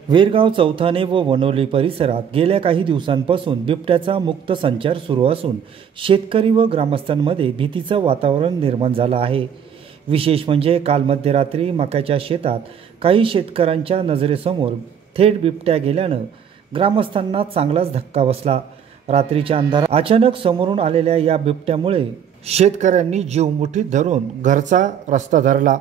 वेरगाव चौथाने व वनोली परिसरात गेल्या काही दिवसांपासून बिबट्याचा मुक्त संचार सुरू असून शेतकरी व ग्रामस्थांमध्ये भीतीचं वातावरण निर्माण झालं आहे। विशेष म्हणजे काल मध्यरात्री मक्याच्या शेतात काही शेतकऱ्यांच्या नजरेसमोर थेट बिबट्या गेल्यानं ग्रामस्थांना चांगलाच धक्का बसला। रात्रीच्या अंधारात अचानक समोरून आलेल्या या बिबट्यामुळे शेतकऱ्यांनी जीव मुठीत धरून घरचा रस्ता धरला।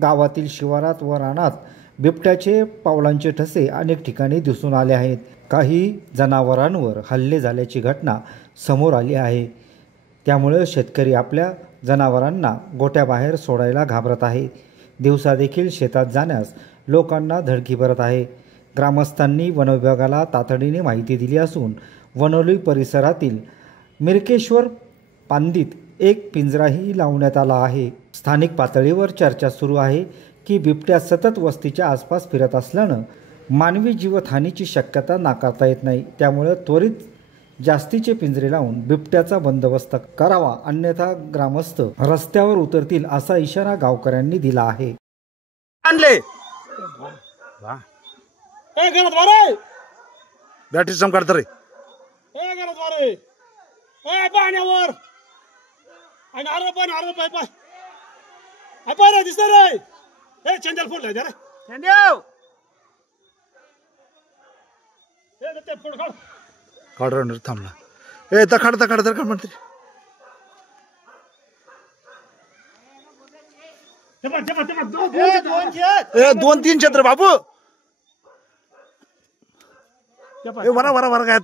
गावातील शिवारात व रानात बिबट्याचे पावलांचे ठसे अनेक ठिकाणी दिसून आले आहेत। काही जनावरांवर हल्ले झाल्याची घटना समोर आली आहे। त्यामुळे शेतकरी आपल्या जनावरांना गोठ्याबाहेर सोडायला घाबरत आहे। दिवसा देखील शेतात जाण्यास लोकांना धडकी भरत आहे। ग्रामस्थांनी वनविभागाला तातडीने माहिती दिली असून वनोली परिसरातील मिरकेश्वर पांदीत एक पिंजराही लावण्यात आला आहे। स्थानिक पातळीवर चर्चा सुरू आहे की बिबट्या सतत वस्तीच्या आसपास फिरत असल्यानं मानवी जीवितहानीची शक्यता नाकारता येत नाही। त्यामुळे त्वरित जास्तीचे पिंजरे लावून बिबट्याचा बंदोबस्त करावा, अन्यथा ग्रामस्थ रस्त्यावर उतरतील असा इशारा गावकऱ्यांनी दिला आहे। बॅटरी सम काढतो रे पाण्यावर आणि आरो पाय पाय पाय दिसत रे। ए चंदल फोन लाय रे चंदेव ए ते फोन काढ रे थांबला। ए तखड म्हणते दोन तीन छत्र बाबू ए वरा काय